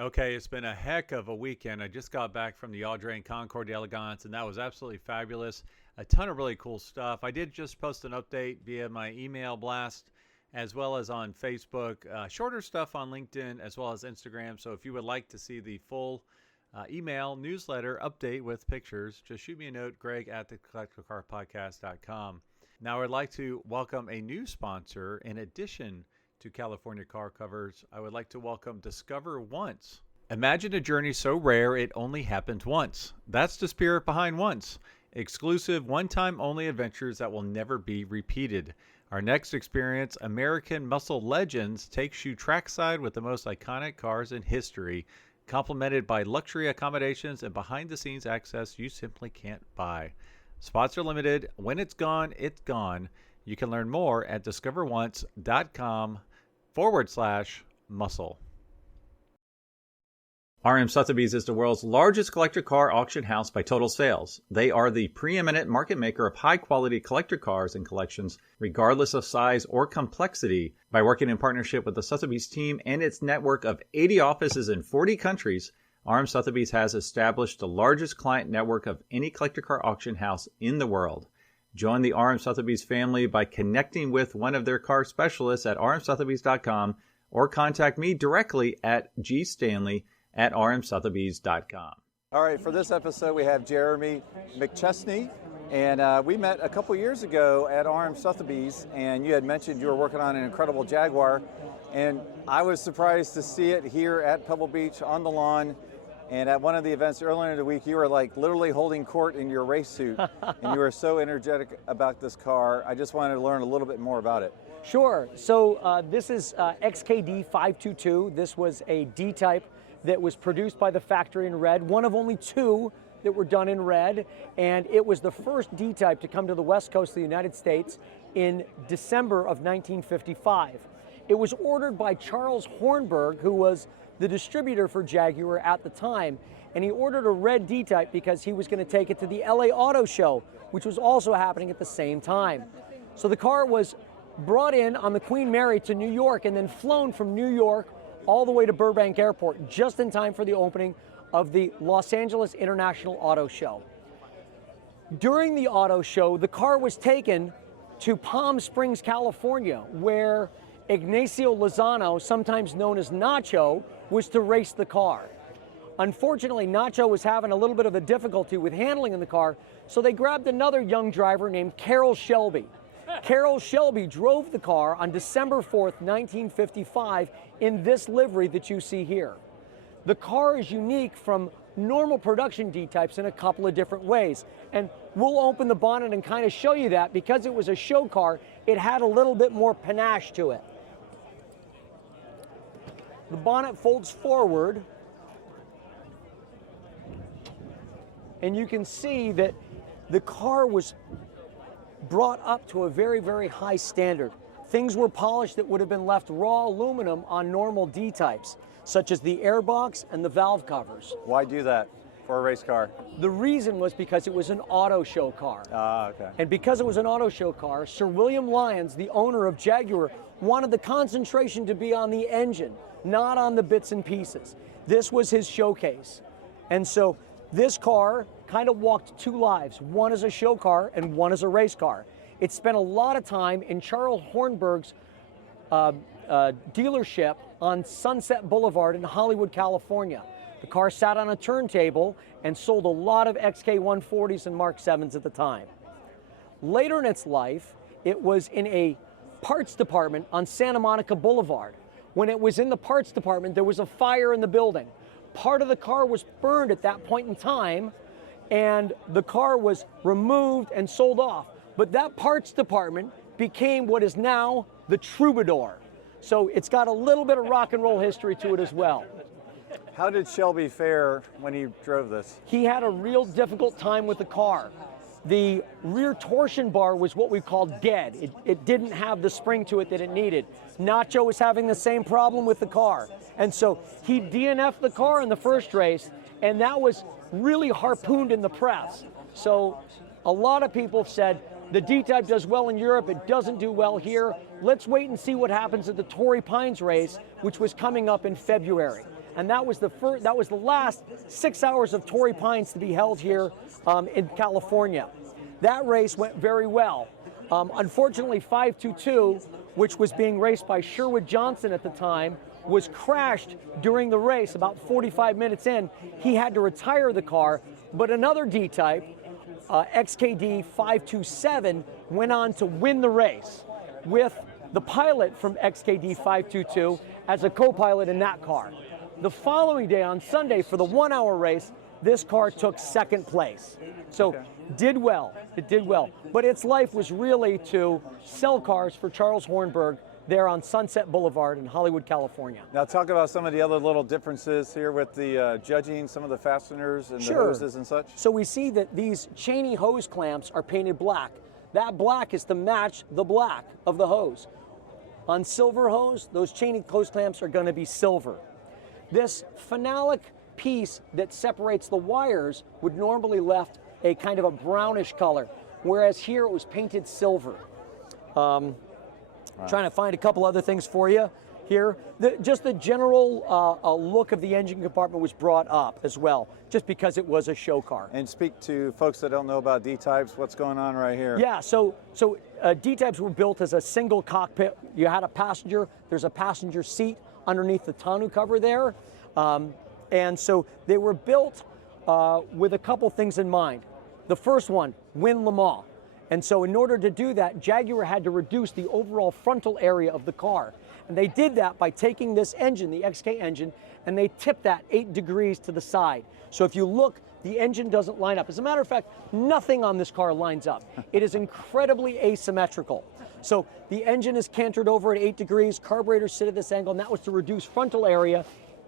Okay, it's been a heck of a weekend. I just got back from the Audrey Concours d'Elegance, and that was absolutely fabulous. A ton of really cool stuff. I did just post an update via my email blast, as well as on Facebook. Shorter stuff on LinkedIn, as well as Instagram. So if you would like to see the full email newsletter update with pictures, just shoot me a note, Greg at thecollectorcarpodcast.com. Now, I'd like to welcome a new sponsor in addition to California Car Covers. I would like to welcome Discover Once. Imagine a journey so rare it only happened once. That's the spirit behind Once. Exclusive, one-time only adventures that will never be repeated. Our next experience, American Muscle Legends, takes you trackside with the most iconic cars in history, complemented by luxury accommodations and behind-the-scenes access you simply can't buy. Spots are limited. When it's gone, it's gone. You can learn more at discoveronce.com/muscle. RM Sotheby's is the world's largest collector car auction house by total sales. They are the preeminent market maker of high-quality collector cars and collections, regardless of size or complexity. By working in partnership with the Sotheby's team and its network of 80 offices in 40 countries, RM Sotheby's has established the largest client network of any collector car auction house in the world. Join the RM Sotheby's family by connecting with one of their car specialists at rmsotheby's.com or contact me directly at gstanley@rmsotheby's.com. All right, for this episode, we have Jeremy McChesney, and we met a couple years ago at RM Sotheby's, and you had mentioned you were working on an incredible Jaguar, and I was surprised to see it here at Pebble Beach on the lawn. And at one of the events earlier in the week, you were like literally holding court in your race suit, and you were so energetic about this car. I just wanted to learn a little bit more about it. Sure. So this is XKD 522. This was a D-type that was produced by the factory in red, one of only two that were done in red, and it was the first D-type to come to the west coast of the United States in December of 1955. It was ordered by Charles Hornberg, who was the distributor for Jaguar at the time, and he ordered a red D-type because he was going to take it to the LA Auto Show, which was also happening at the same time. So the car was brought in on the Queen Mary to New York and then flown from New York all the way to Burbank Airport just in time for the opening of the Los Angeles International Auto Show. During the auto show, the car was taken to Palm Springs, California, where Ignacio Lozano, sometimes known as Nacho, was to race the car. Unfortunately, Nacho was having a little bit of a difficulty with handling in the car, so they grabbed another young driver named Carroll Shelby. Carroll Shelby drove the car on December 4th, 1955 in this livery that you see here. The car is unique from normal production D-types in a couple of different ways, and we'll open the bonnet and kind of show you that. Because it was a show car, it had a little bit more panache to it. The bonnet folds forward, and you can see that the car was brought up to a very, very high standard. Things were polished that would have been left raw aluminum on normal D-types, such as the airbox and the valve covers. Why do that for a race car? The reason was because it was an auto show car. Okay. And because it was an auto show car, Sir William Lyons, the owner of Jaguar, wanted the concentration to be on the engine, not on the bits and pieces. This was his showcase. And so this car kind of walked two lives, one as a show car and one as a race car. It spent a lot of time in Charles Hornberg's dealership on Sunset Boulevard in Hollywood, California. The car sat on a turntable and sold a lot of XK140s and Mark 7s at the time. Later in its life, it was in a parts department on Santa Monica Boulevard. When it was in the parts department, there was a fire in the building. Part of the car was burned at that point in time, and the car was removed and sold off. But that parts department became what is now the Troubadour. So it's got a little bit of rock and roll history to it as well. How did Shelby fare when he drove this? He had a real difficult time with the car. The rear torsion bar was what we called dead. It didn't have the spring to it that it needed. Nacho was having the same problem with the car. And so he DNF'd the car in the first race, and that was really harpooned in the press. So a lot of people said, the D-Type does well in Europe, it doesn't do well here. Let's wait and see what happens at the Torrey Pines race, which was coming up in February. and that was the last 6 hours of Torrey Pines to be held here in California. That race went very well. Unfortunately, 522, which was being raced by Sherwood Johnson at the time, was crashed during the race about 45 minutes in. He had to retire the car, but another D-type, XKD 527, went on to win the race with the pilot from XKD 522 as a co-pilot in that car. The following day, on Sunday, for the 1 hour race, this car took second place. So did well, it did well. But its life was really to sell cars for Charles Hornberg there on Sunset Boulevard in Hollywood, California. Now talk about some of the other little differences here with the judging, some of the fasteners and the hoses and such. So we see that these Cheney hose clamps are painted black. That black is to match the black of the hose. On silver hose, those Cheney hose clamps are going to be silver. This phenolic piece that separates the wires would normally left a kind of a brownish color, whereas here it was painted silver. Trying to find a couple other things for you here. Just the general look of the engine compartment was brought up as well, just because it was a show car. And speak to folks that don't know about D-types, what's going on right here? Yeah, so D-types were built as a single cockpit. You had a passenger, there's a passenger seat underneath the tonneau cover there. And so they were built with a couple things in mind. The first one, win Le Mans. And so in order to do that, Jaguar had to reduce the overall frontal area of the car. And they did that by taking this engine, the XK engine, and they tipped that 8 degrees to the side. So if you look, the engine doesn't line up. As a matter of fact, nothing on this car lines up. It is incredibly asymmetrical. So the engine is cantered over at 8 degrees, carburetors sit at this angle, and that was to reduce frontal area,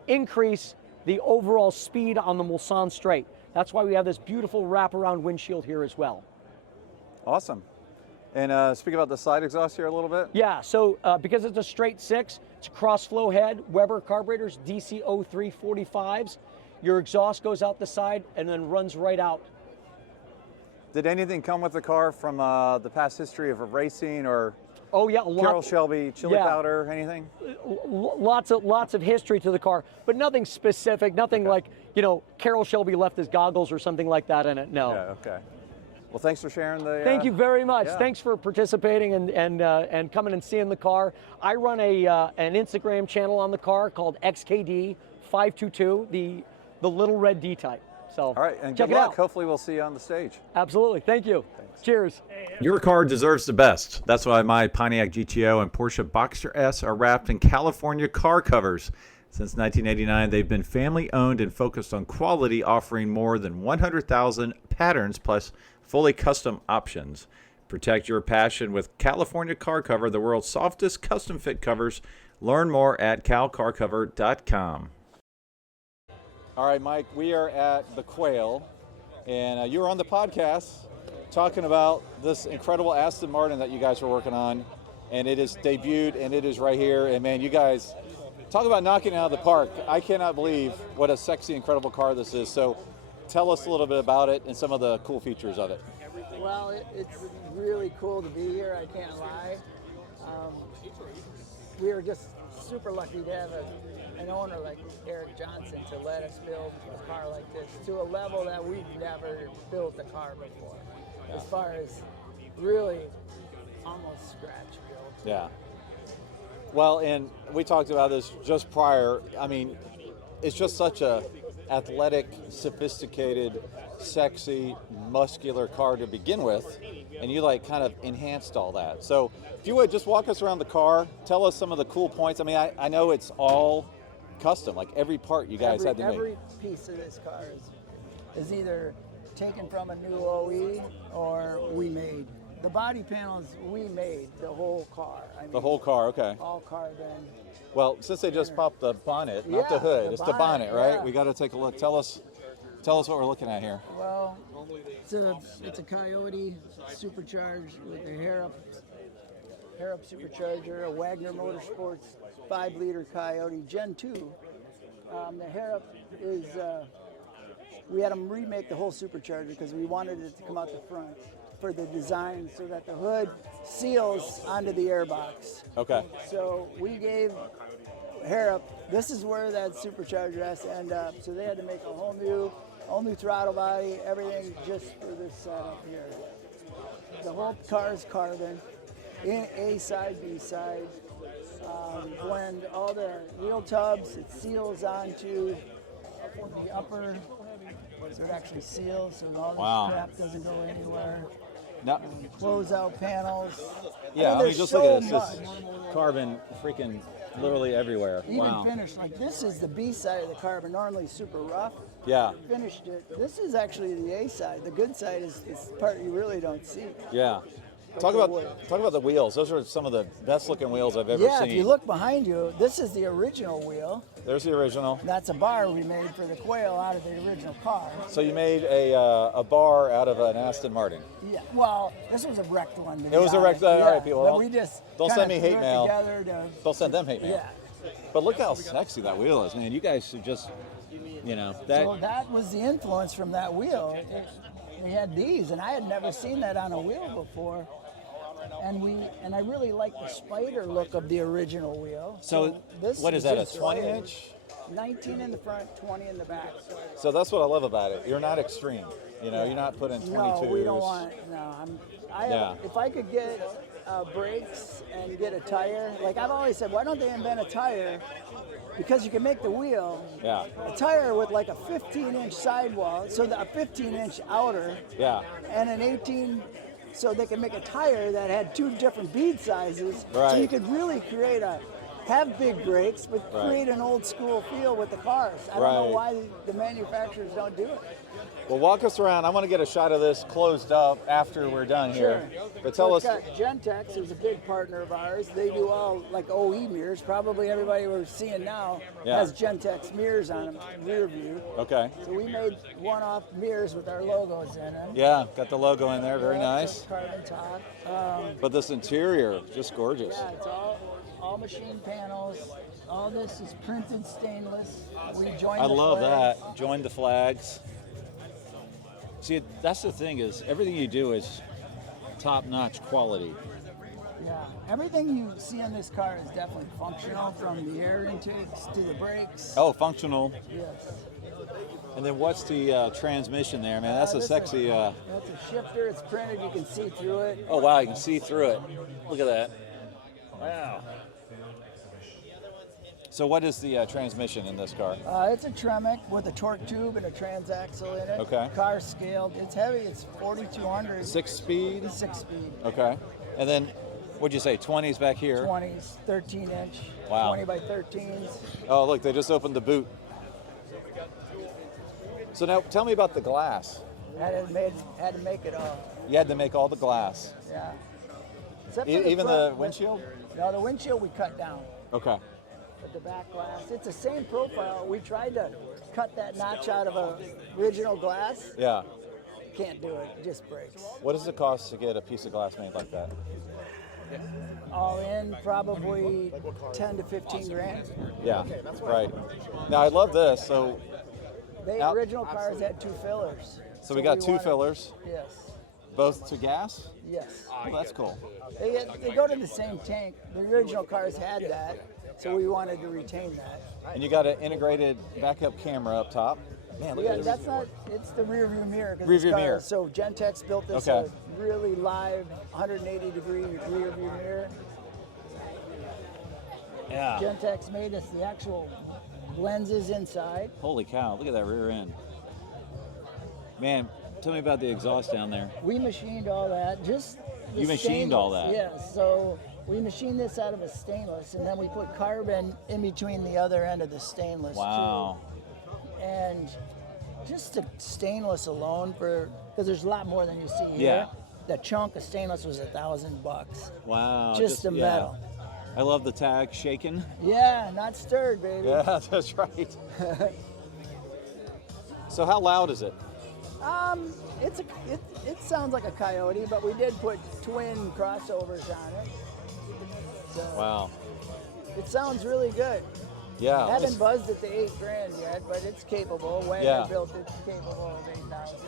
increase the overall speed on the Mulsanne straight. That's why we have this beautiful wraparound windshield here as well. Awesome. And speak about the side exhaust here a little bit. Yeah, so because it's a straight 6, it's a cross-flow head, Weber carburetors, DC0345s. Your exhaust goes out the side and then runs right out. Did anything come with the car from the past history of racing or Carroll Shelby, chili powder, anything? Lots of history to the car, but nothing specific, nothing like, Carroll Shelby left his goggles or something like that in it, no. Yeah, okay. Well, thanks for sharing the... Thank you very much. Yeah. Thanks for participating and coming and seeing the car. I run an Instagram channel on the car called XKD522, the little red D-type. So all right, and check good luck. It out. Hopefully we'll see you on the stage. Absolutely. Thank you. Thanks. Cheers. Your car deserves the best. That's why my Pontiac GTO and Porsche Boxster S are wrapped in California car covers. Since 1989, they've been family-owned and focused on quality, offering more than 100,000 patterns plus fully custom options. Protect your passion with California Car Cover, the world's softest custom-fit covers. Learn more at calcarcover.com. All right, Mike, we are at the Quail, and you were on the podcast talking about this incredible Aston Martin that you guys were working on, and it is debuted, and it is right here, and man, you guys, talk about knocking it out of the park. I cannot believe what a sexy, incredible car this is. So tell us a little bit about it and some of the cool features of it. Well, it's really cool to be here, I can't lie. We were just super lucky to have an owner like Eric Johnson to let us build a car like this to a level that we've never built a car before. As far as really almost scratch built. Yeah. Well, and we talked about this just prior. I mean, it's just such a athletic, sophisticated, sexy, muscular car to begin with, and you kind of enhanced all that. So if you would just walk us around the car, tell us some of the cool points. I mean, I know it's all custom, like every part you guys had to make. Every piece of this car is either taken from a new OE or we made. The body panels, we made the whole car. I mean, the whole car, okay. All carbon. Well, since they just popped the bonnet, not the hood, it's the bonnet, right? Yeah. We got to take a look. Tell us what we're looking at here. Well, it's a Coyote supercharged with a hair up supercharger, a Wagner Motorsports 5-liter Coyote Gen 2. The hair up is, we had them remake the whole supercharger because we wanted it to come out the front for the design so that the hood seals onto the airbox. Okay. So we gave hair up This is where that supercharger has to end up. So they had to make a whole new throttle body, everything just for this setup here. The whole car is carbon, A side, B side. Blend all the wheel tubs. It seals onto the upper, so it actually seals, so all this crap doesn't go anywhere. No. Close-out panels. Yeah, I mean, there's just so look at this. much. This carbon freaking literally everywhere. Even Wow. finished, like this is the B side of the carbon, normally super rough. Yeah. Finished it. This is actually the A side. The good side is the part you really don't see. Yeah. Talk about the wheels. Those are some of the best looking wheels I've ever Yeah, seen. if you look behind you, this is the original wheel. There's the original. That's a bar we made for the quail out of the original car. So you made a bar out of an Aston Martin. Yeah, well, this was a wrecked one. It was a wrecked. All right, people. But we just don't kinda send me hate threw it mail. together to- Don't send them hate mail. Yeah. But look how sexy that wheel is, man. You guys should just, that. So that was the influence from that wheel. We had these, and I had never seen that on a wheel before. And I really like the spider look of the original wheel. So this what is that? A just 20-inch? 19 in the front, 20 in the back. So that's what I love about it. You're not extreme. You're not putting 22s. No, we don't want. No, Yeah. If I could get brakes and get a tire, like I've always said, why don't they invent a tire? Because you can make the wheel Yeah. a tire with like a 15-inch sidewall, so a 15-inch outer, Yeah. and an 18. So they can make a tire that had two different bead sizes. So Right. you could really have big brakes, but Right. create an old school feel with the cars. I don't know Right. why the manufacturers don't do it. Well, walk us around. I want to get a shot of this closed up after we're done here. But tell us. So it's got Gentex, who's a big partner of ours. They do all like OE mirrors. Probably everybody we're seeing now Yeah. has Gentex mirrors on them, rear view. Okay. So we made one-off mirrors with our logos in them. Yeah, got the logo in there. Very nice. Carbon top. But this interior, just gorgeous. Yeah, it's all machine panels. All this is printed stainless. We joined I the love flags. that. Join the flags. See, that's the thing is everything you do is top-notch quality. Yeah, everything you see in this car is definitely functional, from the air intakes to the brakes. Oh, functional. Yes. And then what's the transmission there, man? That's a This sexy. That's a shifter. It's printed. You can see through it. Oh wow, you can see through it. Look at that. Wow. So what is the transmission in this car? It's a Tremec with a torque tube and a transaxle in it. Okay. Car scaled. It's heavy. It's 4,200. 6-speed. 6-speed. Okay. And then, what'd you say? 20s back here. 20s, 13-inch. Wow. 20 by 13s. Oh, look, they just opened the boot. So now, tell me about the glass. Had to make it all. You had to make all the glass, Yeah. Except for even the front. windshield. No, the windshield we cut down. Okay. But the back glass, it's the same profile. We tried to cut that notch out of a original glass. Yeah. Can't do it. It just breaks. What does it cost to get a piece of glass made like that? All in, probably 10 to 15 grand. Yeah. Right. Now I love this. So The Now- original cars had two fillers. we got two wanted- fillers, Yes. both to gas. Yes. Oh, that's cool. They go to the same tank. The original cars had that, so we wanted to retain that. And you got an integrated backup camera up top. Man, look Yeah, at this. that's not. It's the rear view mirror. 'Cause Rear this view car- mirror. So Gentex built this Okay. really live 180-degree rear view mirror. Yeah. Gentex made us the actual lenses inside. Holy cow, look at that rear end. Man, tell me about the exhaust down there. We machined all that. You machined all that? Yeah. So we machined this out of a stainless, and then we put carbon in between the other end of the stainless. Wow. Too. And just the stainless alone, because there's a lot more than you see here. Yeah. The chunk of stainless was $1,000. Wow. Just the yeah. metal. I love the tag shaking. Yeah, not stirred, baby. Yeah, that's right. So how loud is it? It sounds like a Coyote, but we did put twin crossovers on it. So Wow. it sounds really good. Yeah. Haven't buzzed at the 8 grand yet, but it's capable. Wagner Yeah. built it capable of 8,000.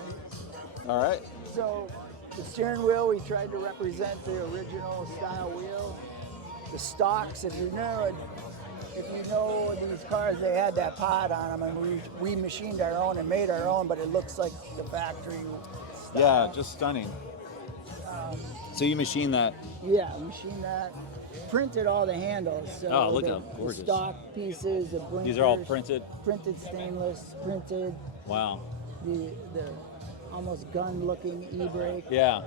All right. So the steering wheel, we tried to represent the original style wheel. The stocks, if you know, if you know these cars, they had that pod on them, and we machined our own and made our own, but it looks like the factory style. Yeah, just stunning. So you machine that? Yeah, machined that. Printed all the handles. So Oh, look the, how gorgeous. The stock pieces, the blinkers. These are all printed? Printed stainless, printed Wow. the almost gun-looking e-brake. Yeah.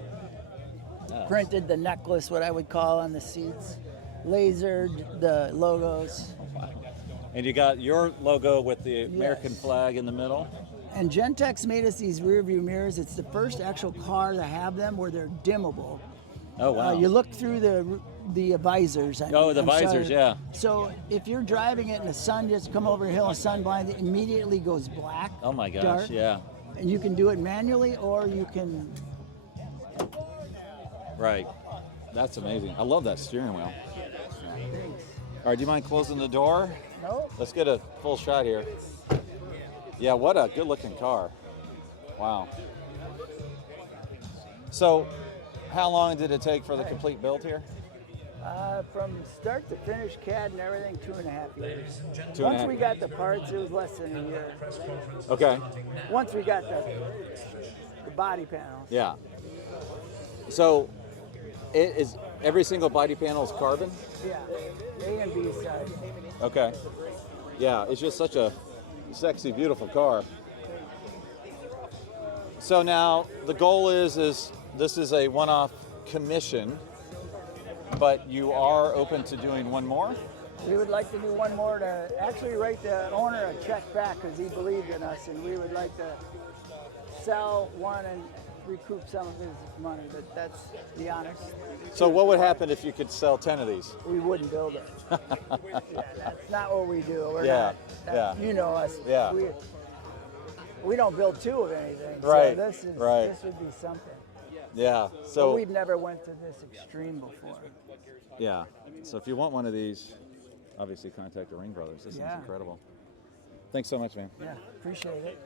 Printed the necklace, what I would call, on the seats. Lasered the logos. Wow. And you got your logo with the American flag in the middle? And Gentex made us these rear view mirrors. It's the first actual car to have them where they're dimmable. Oh, wow. You look through the visors. The visors, yeah. So if you're driving it and the sun just come over a hill and sun blind, it immediately goes black. Oh my gosh, dark. yeah. And you can do it manually, or you can. Right. That's amazing. I love that steering wheel. All right, do you mind closing the door? No. Let's get a full shot here. Yeah, what a good looking car. Wow. So, how long did it take for the complete build here? From start to finish, CAD and everything, 2.5 years. 2.5. Once we got the parts, it was less than a year. Okay. Once we got the body panel. Yeah. So, it is every single body panel is carbon? Yeah, A and B side. Okay. Yeah, it's just such a sexy, beautiful car. So now the goal is this is a one-off commission, but you are open to doing one more? We would like to do one more to actually write the owner a check back because he believed in us, and we would like to sell one and recoup some of his money, but that's the honest. So what would happen if you could sell 10 of these? We wouldn't build it. Yeah, that's not what we do. We're Yeah, not, you know us. Yeah. We don't build two of anything. Right, So right. this would be something. Yeah. But So we've never went to this extreme before. yeah. So if you want one of these, obviously contact the Ringbrothers. This is incredible. Thanks so much, man. Yeah, appreciate it.